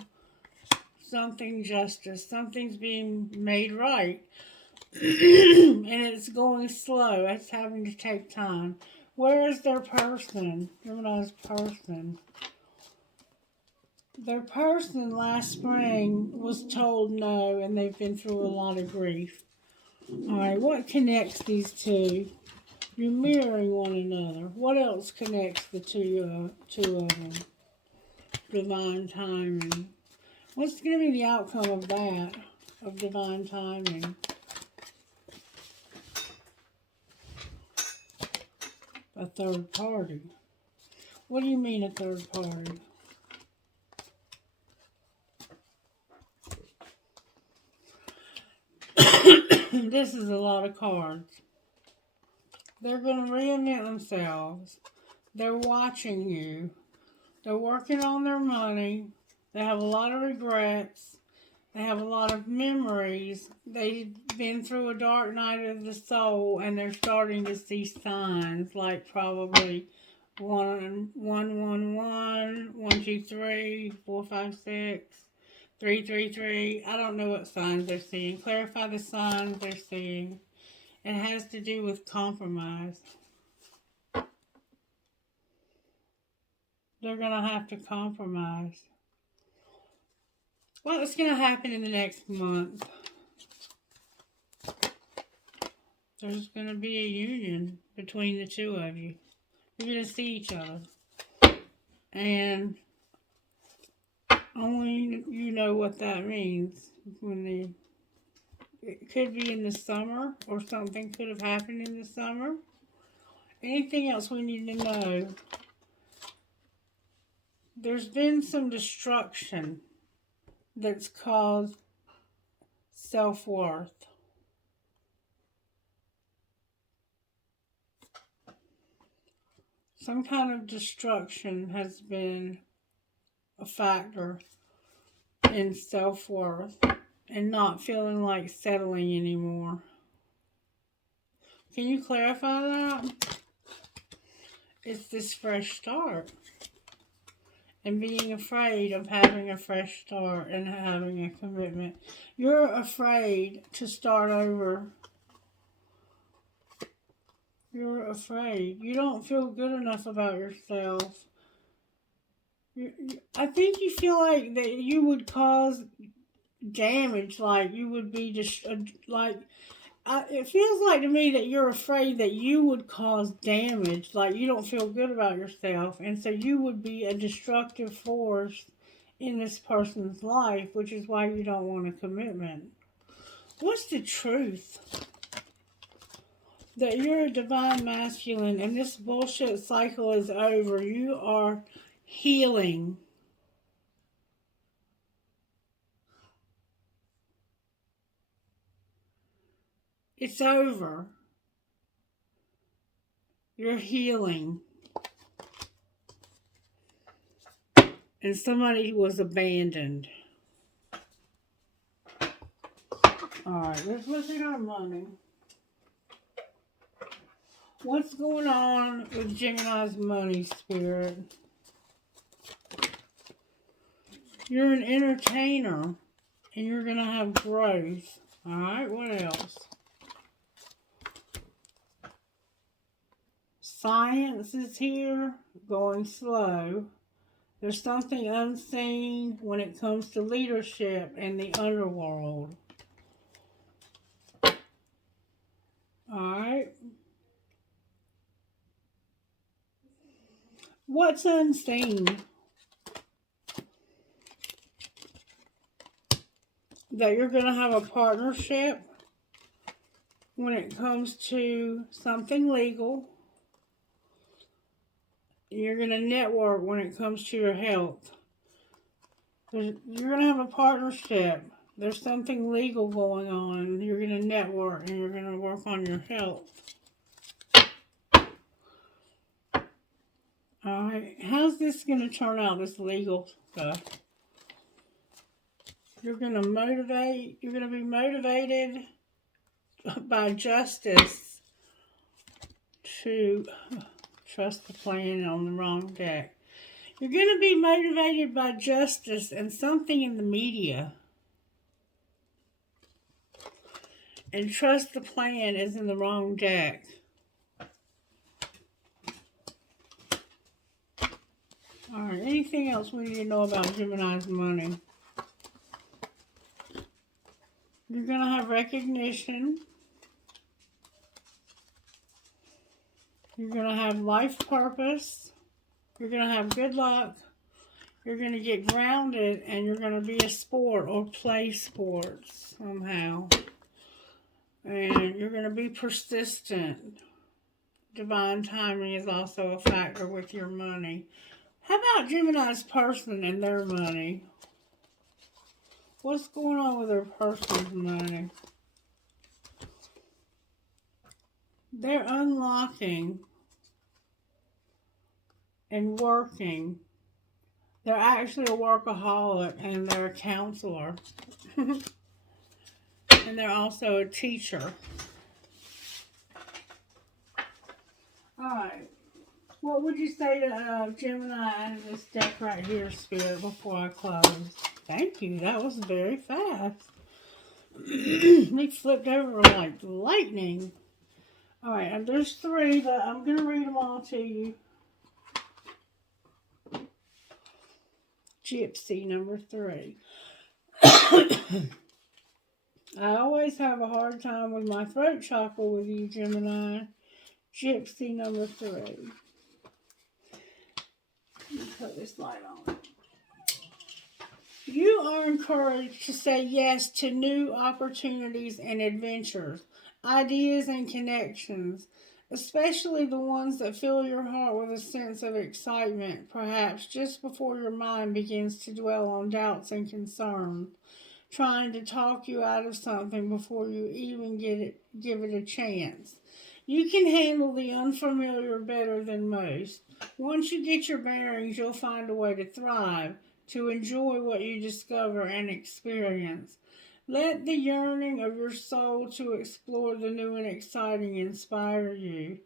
something justice, something's being made right. And it's going slow. It's having to take time. Where is their person? Gemini's person. Their person last spring was told no, and they've been through a lot of grief. Alright, what connects these two? You're mirroring one another. What else connects the two of them? Divine timing. What's going to be the outcome of that? Of divine timing? A third party. What do you mean a third party? This is a lot of cards. They're going to reinvent themselves. They're watching you. They're working on their money. They have a lot of regrets. They have a lot of memories. They've been through a dark night of the soul, and they're starting to see signs, like probably 1, 1, 1, 1, 1, 2, 3, 4, 5, 6, 3, 3, 3. I don't know what signs they're seeing. Clarify the signs they're seeing. It has to do with compromise. They're going to have to compromise. What's going to happen in the next month? There's going to be a union between the two of you. You're going to see each other. And only you know what that means. It could be in the summer, or something could have happened in the summer. Anything else we need to know? There's been some destruction that's caused self-worth. Some kind of destruction has been a factor in self-worth and not feeling like settling anymore. Can you clarify that? It's this fresh start. And being afraid of having a fresh start and having a commitment. You're afraid to start over. You're afraid. You don't feel good enough about yourself. I think you feel like that you would cause damage, like you would be just it feels like to me that you're afraid that you would cause damage, like you don't feel good about yourself, and so you would be a destructive force in this person's life, which is why you don't want a commitment. What's the truth? That you're a divine masculine and this bullshit cycle is over. You are healing. It's over. You're healing. And somebody was abandoned. Alright, let's look at our money. What's going on with Gemini's money, Spirit? You're an entertainer. And you're going to have growth. Alright, what else? Science is here, going slow. There's something unseen when it comes to leadership in the underworld. Alright. What's unseen? That you're going to have a partnership when it comes to something legal. You're going to network when it comes to your health. You're going to have a partnership. There's something legal going on. You're going to network and you're going to work on your health. Alright, how's this going to turn out, this legal stuff? You're going to be motivated by justice to trust the plan on the wrong deck. You're going to be motivated by justice and something in the media. And trust the plan is in the wrong deck. Alright, anything else we need to know about Gemini's money? You're going to have recognition. You're going to have life purpose. You're going to have good luck. You're going to get grounded and you're going to be a sport or play sports somehow. And you're going to be persistent. Divine timing is also a factor with your money. How about Gemini's person and their money? What's going on with their person's money? They're unlocking and working. They're actually a workaholic and they're a counselor. And they're also a teacher. Alright. What would you say to Gemini out of this deck right here, Spirit, before I close? Thank you. That was very fast. They flipped over like lightning. Alright, and there's 3, but I'm going to read them all to you. Gypsy number 3. I always have a hard time with my throat chakra with you, Gemini. Gypsy number 3. Let me put this light on. You are encouraged to say yes to new opportunities and adventures, ideas and connections, especially the ones that fill your heart with a sense of excitement, perhaps just before your mind begins to dwell on doubts and concerns, trying to talk you out of something before you even give it a chance. You can handle the unfamiliar better than most. Once you get your bearings, you'll find a way to thrive, to enjoy what you discover and experience. Let the yearning of your soul to explore the new and exciting inspire you.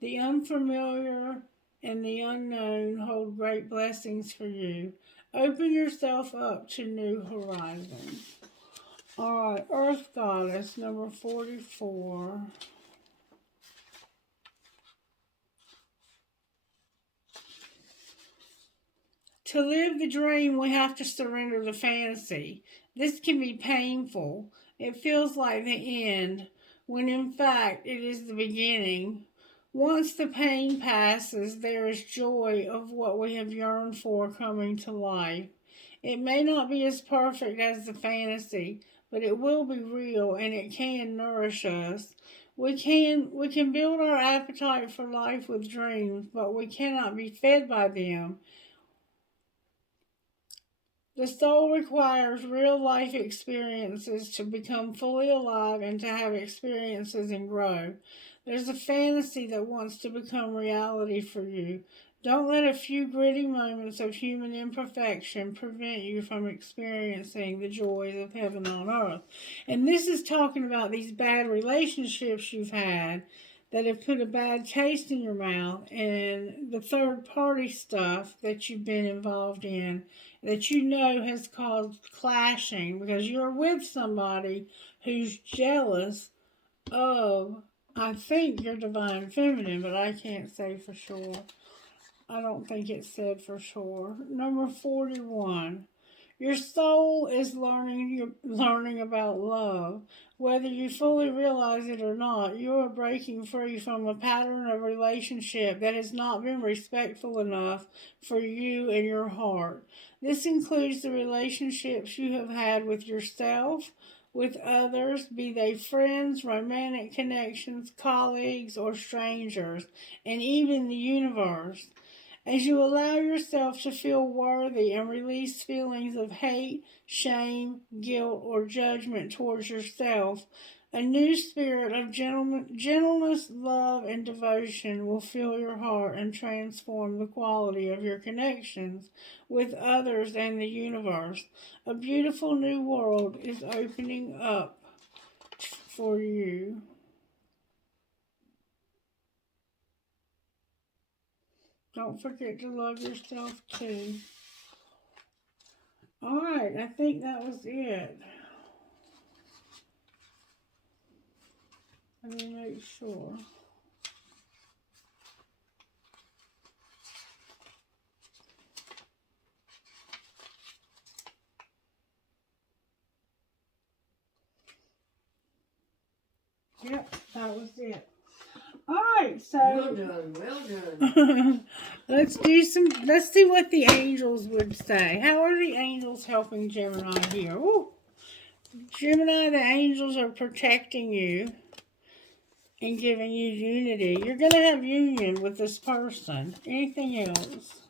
The unfamiliar and the unknown hold great blessings for you. Open yourself up to new horizons. All right, Earth Goddess, number 44. To live the dream, we have to surrender the fantasy. This can be painful. It feels like the end, when in fact it is the beginning. Once the pain passes, there is joy of what we have yearned for coming to life. It may not be as perfect as the fantasy, but it will be real and it can nourish us. We can build our appetite for life with dreams, but we cannot be fed by them. The soul requires real life experiences to become fully alive and to have experiences and grow. There's a fantasy that wants to become reality for you. Don't let a few gritty moments of human imperfection prevent you from experiencing the joys of heaven on earth. And this is talking about these bad relationships you've had that have put a bad taste in your mouth, and the third party stuff that you've been involved in that you know has caused clashing because you're with somebody who's jealous of, I think, your divine feminine, but I can't say for sure. I don't think it said for sure. Number 41. Your soul is learning about love. Whether you fully realize it or not, you are breaking free from a pattern of relationship that has not been respectful enough for you and your heart. This includes the relationships you have had with yourself, with others, be they friends, romantic connections, colleagues, or strangers, and even the universe. As you allow yourself to feel worthy and release feelings of hate, shame, guilt, or judgment towards yourself, a new spirit of gentleness, love, and devotion will fill your heart and transform the quality of your connections with others and the universe. A beautiful new world is opening up for you. Don't forget to love yourself too. Alright, I think that was it. Let me make sure. Yep, that was it. Alright, so Well done, well done. let's see what the angels would say. How are the angels helping Gemini here? Ooh. Gemini, the angels are protecting you and giving you unity. You're going to have union with this person. Anything else?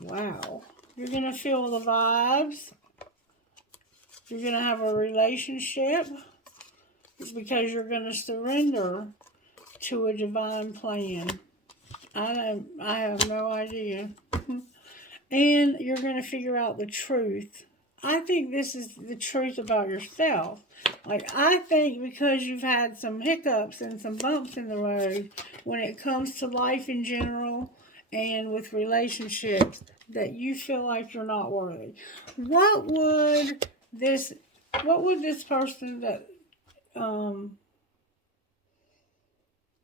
Wow. You're going to feel the vibes. You're going to have a relationship because you're going to surrender to a divine plan. I have no idea. And you're going to figure out the truth. I think this is the truth about yourself. Like, I think because you've had some hiccups and some bumps in the road when it comes to life in general and with relationships, that you feel like you're not worthy. What would this person that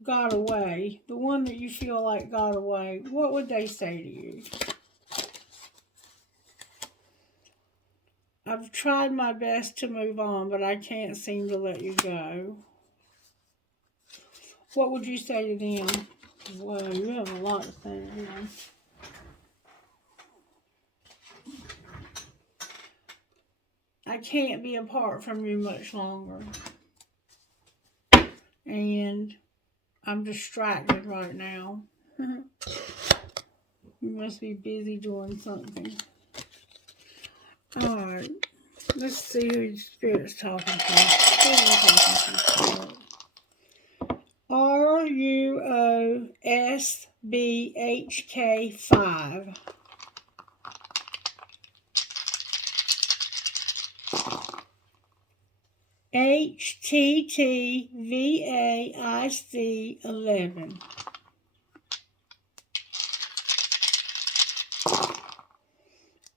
got away, the one that you feel like got away, what would they say to you? I've tried my best to move on, but I can't seem to let you go. What would you say to them? Well, you have a lot to say to them. I can't be apart from you much longer. And I'm distracted right now. You must be busy doing something. Alright. Let's see who the Spirit's talking to. Who are you talking to, Spirit? RUOSBHK5. HTTVAIC 11.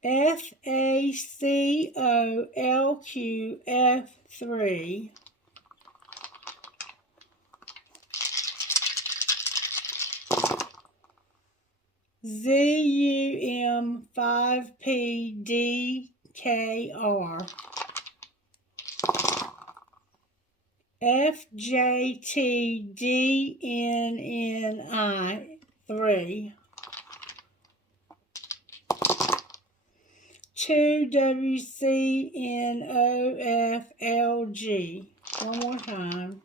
FACOLQF3. ZUM5PDKR. FJTDNNI 3. 2WCNOFLG. One more time.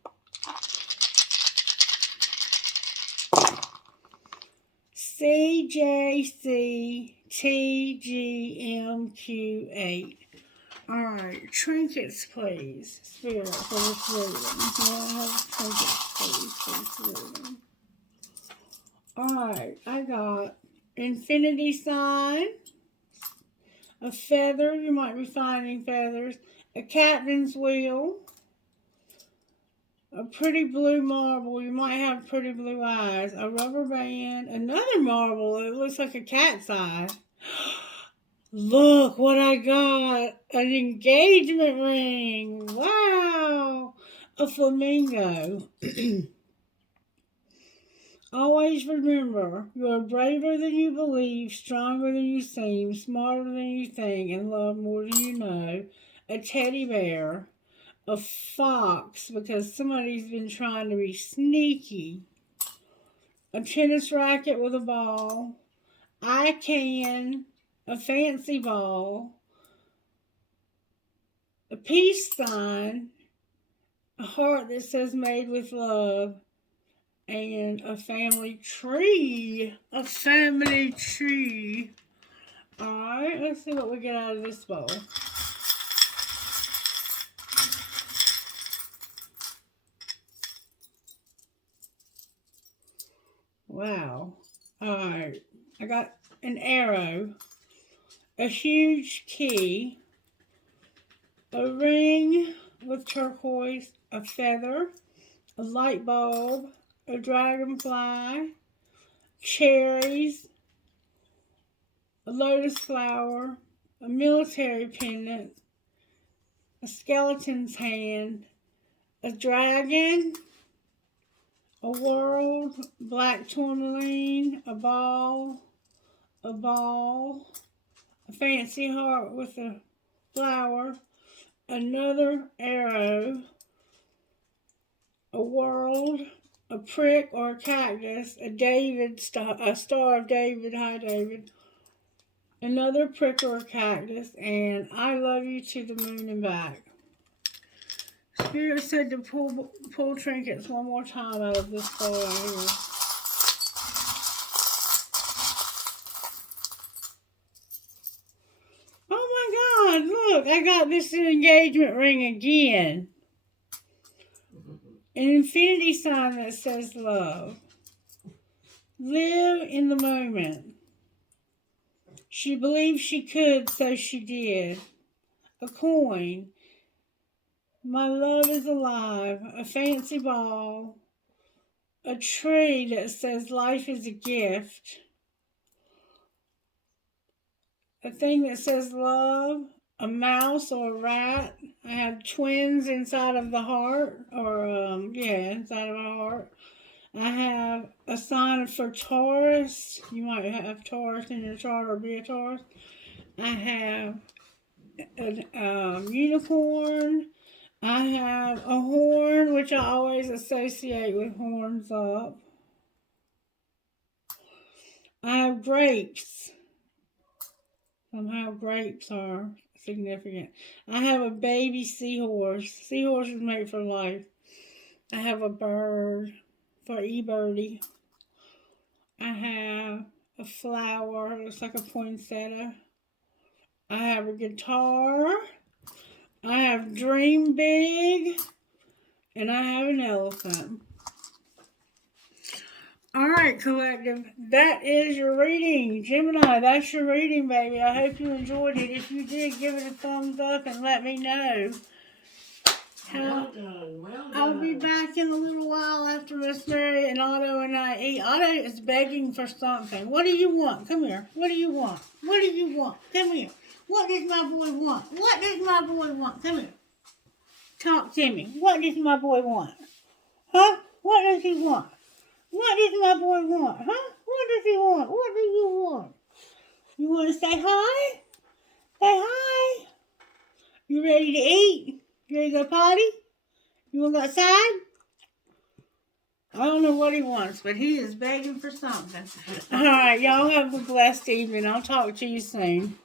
CJCTGMQ8. Alright, trinkets, please. Spirit, for this reading. May I have trinkets, please, for this reading? Alright, I got infinity sign, a feather, you might be finding feathers, a captain's wheel, a pretty blue marble, you might have pretty blue eyes, a rubber band, another marble, it looks like a cat's eye. Look what I got, an engagement ring, wow, a flamingo. Always remember, you are braver than you believe, stronger than you seem, smarter than you think, and love more than you know. A teddy bear, a fox, because somebody's been trying to be sneaky. A tennis racket with a ball. I can, a fancy ball. A peace sign, a heart that says made with love. And a family tree. A family tree. Alright, let's see what we get out of this bowl. Wow. Alright, I got an arrow, a huge key, a ring with turquoise, a feather, a light bulb, a dragonfly, cherries, a lotus flower, a military pendant, a skeleton's hand, a dragon, a world, black tourmaline, a ball, a fancy heart with a flower, another arrow, a world, a prick or a cactus, a David star, a Star of David, hi David, another prick or a cactus, and I love you to the moon and back. Spirit said to pull trinkets one more time out of this bowl right here. Oh my God, look, I got this engagement ring again. An infinity sign that says love. Live in the moment. She believed she could, so she did. A coin. My love is alive. A fancy ball. A tree that says life is a gift. A thing that says love. A mouse or a rat. I have twins inside of the heart. Inside of a heart. I have a sign for Taurus. You might have Taurus in your chart or be a Taurus. I have a unicorn. I have a horn, which I always associate with horns up. I have grapes. Somehow grapes are significant. I have a baby seahorse. Seahorse is made for life. I have a bird for E-birdie. I have a flower. It looks like a poinsettia. I have a guitar. I have dream big. And I have an elephant. Alright, collective. That is your reading. Gemini, that's your reading, baby. I hope you enjoyed it. If you did, give it a thumbs up and let me know. Well done, well done. I'll be back in a little while after Miss Mary and Otto and I eat. Otto is begging for something. What do you want? Come here. What do you want? What do you want? Come here. What does my boy want? What does my boy want? Come here. Talk to me. What does my boy want? Huh? What does he want? What does my boy want? Huh? What does he want? What do you want? You want to say hi? Say hi. You ready to eat? You ready to go potty? You want to go outside? I don't know what he wants, but he is begging for something. All right, y'all have a blessed evening. I'll talk to you soon.